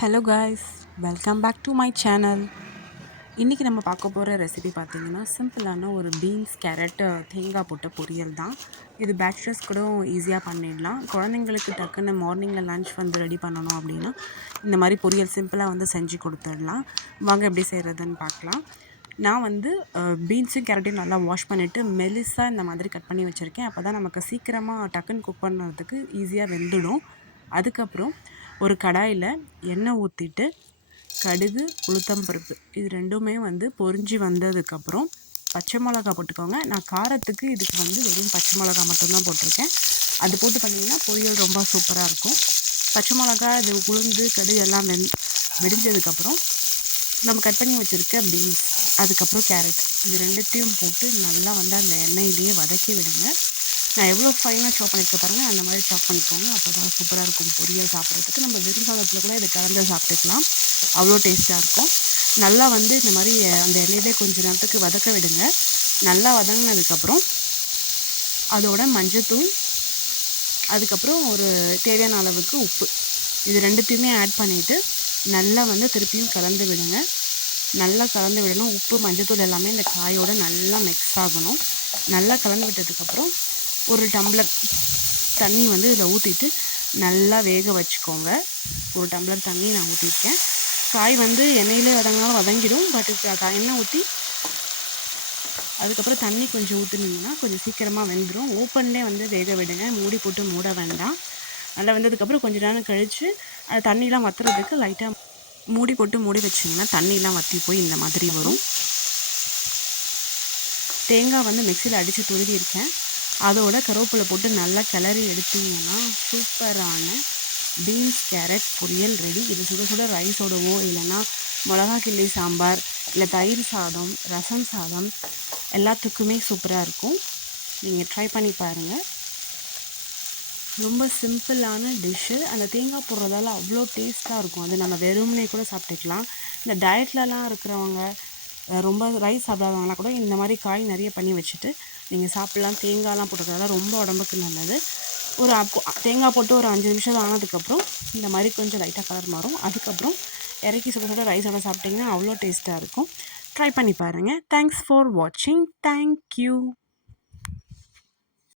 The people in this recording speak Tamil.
Hello guys welcome back to my channel இன்றைக்கி நம்ம பார்க்க போகிற ரெசிபி பார்த்திங்கன்னா சிம்பிளான ஒரு பீன்ஸ் கேரட் தேங்காய் போட்ட பொரியல் தான். இது பேச்சுலர்ஸ் கூட ஈஸியாக பண்ணிடலாம். குழந்தைங்களுக்கு டக்குன்னு மார்னிங்கில் லன்ச் வந்து ரெடி பண்ணணும் அப்படின்னா இந்த மாதிரி பொரியல் சிம்பிளாக வந்து செஞ்சு கொடுத்துடலாம். வாங்க எப்படி செய்கிறதுன்னு பார்க்கலாம். நான் வந்து பீன்ஸும் கேரட்டையும் நல்லா வாஷ் பண்ணிவிட்டு மெலிசாக இந்த மாதிரி கட் பண்ணி வச்சுருக்கேன். அப்போ தான் நமக்கு சீக்கிரமாக டக்குன்னு குக் பண்ணுறதுக்கு ஈஸியாக வெந்துடும். அதுக்கப்புறம் ஒரு கடாயில் எண்ணெய் ஊற்றிட்டு கடுகு உளுத்தம்பருப்பு இது ரெண்டுமே வந்து பொரிஞ்சு வந்ததுக்கப்புறம் பச்சை மிளகா போட்டுக்கோங்க. நான் காரத்துக்கு இதுக்கு வந்து வெறும் பச்சை மிளகா மட்டும்தான் போட்டிருக்கேன். அது போட்டு பண்ணிங்கன்னா பொரியல் ரொம்ப சூப்பராக இருக்கும். பச்சை மிளகா இது உளுந்து கடுகு எல்லாம் வெந் வெடிஞ்சதுக்கப்புறம் நம்ம கட் பண்ணி வச்சுருக்க பீன்ஸ் அதுக்கப்புறம் கேரட் இது ரெண்டுத்தையும் போட்டு நல்லா வந்து அந்த எண்ணெயிலேயே வதக்கி விடுங்க. நான் எவ்வளோ ஃபைனாக சாப் பண்ணிக்க பாருங்கள் அந்த மாதிரி சாப் பண்ணிக்கோங்க. அப்போ தான் சூப்பராக இருக்கும் பொரியல் சாப்பிட்றதுக்கு. நம்ம வெறும் சாதத்தில் கூட இதை கலந்து சாப்பிட்டுக்கலாம். அவ்வளோ டேஸ்ட்டாக இருக்கும். நல்லா வந்து இந்த மாதிரி அந்த எண்ணெயிலே கொஞ்சம் நேரத்துக்கு வதக்க விடுங்க. நல்லா வதங்கினதுக்கப்புறம் அதோட மஞ்சத்தூள் அதுக்கப்புறம் ஒரு தேவையான அளவுக்கு உப்பு. இது ரெண்டுத்தையுமே ஆட் பண்ணிவிட்டு நல்லா வந்து திருப்பியும் கலந்து விடுங்க. நல்லா கலந்து விடணும். உப்பு மஞ்சத்தூள் எல்லாமே இந்த காயோடு நல்லா மிக்ஸ் ஆகணும். நல்லா கலந்து விட்டதுக்கப்புறம் ஒரு டம்ளர் தண்ணி வந்து இதில் ஊற்றிட்டு நல்லா வேக வச்சுக்கோங்க. ஒரு டம்ளர் தண்ணி நான் ஊற்றிருக்கேன் காய் வந்து எண்ணெயிலே வதங்கினாலும் வதங்கிடும் பட் எண்ணெய் ஊற்றி அதுக்கப்புறம் தண்ணி கொஞ்சம் ஊற்றுனீங்கன்னா கொஞ்சம் சீக்கிரமாக வெந்துடும் ஓப்பன்லேயே வந்து வேக விடுங்க. மூடி போட்டு மூட வேண்டாம். நல்லா வெந்ததுக்கப்புறம் கொஞ்சம் நேரம் கழித்து அது தண்ணிலாம் வற்றுறதுக்கு லைட்டாக மூடி போட்டு மூடி வச்சிங்கன்னா தண்ணிலாம் வற்றி போய் இந்த மாதிரி வரும். தேங்காய் வந்து மிக்சியில் அடித்து துருவி இருக்கேன். அதோட கருவேப்பிலை போட்டு நல்லா கிளறி எடுத்தீங்கன்னா சூப்பரான பீன்ஸ் கேரட் பொரியல் ரெடி. இது சுட சுட ரைஸோடவோ இல்லைன்னா மிளகா கிள்ளி சாம்பார் இல்லை தயிர் சாதம் ரசம் சாதம் எல்லாத்துக்குமே சூப்பராக இருக்கும். நீங்கள் ட்ரை பண்ணி பாருங்கள் ரொம்ப சிம்பிளான டிஷ்ஷு. அந்த தேங்காய் போடுறதால அவ்வளோ டேஸ்ட்டாக இருக்கும். அது நம்ம வெறும்னே கூட சாப்பிட்டுக்கலாம். இந்த டயட்லலாம் இருக்கிறவங்க ரொம்ப ரைஸ் சாப்பிடாதவங்களாம் கூட இந்த மாதிரி காய் நிறைய பண்ணி வச்சுட்டு நீங்கள் சாப்பிட்லாம். தேங்காய்லாம் போட்டுக்கிறதால ரொம்ப உடம்புக்கு நல்லது. ஒரு தேங்காய் போட்டு ஒரு அஞ்சு நிமிஷம் ஆனதுக்கப்புறம் இந்த மாதிரி கொஞ்சம் லைட்டாக கலர் மாறும். அதுக்கப்புறம் இறக்கி சுட சுட ரைஸோட சாப்பிட்டிங்கன்னா அவ்வளோ டேஸ்ட்டாக இருக்கும். ட்ரை பண்ணி பாருங்கள் தேங்க்ஸ் ஃபார் வாட்சிங் தேங்க்யூ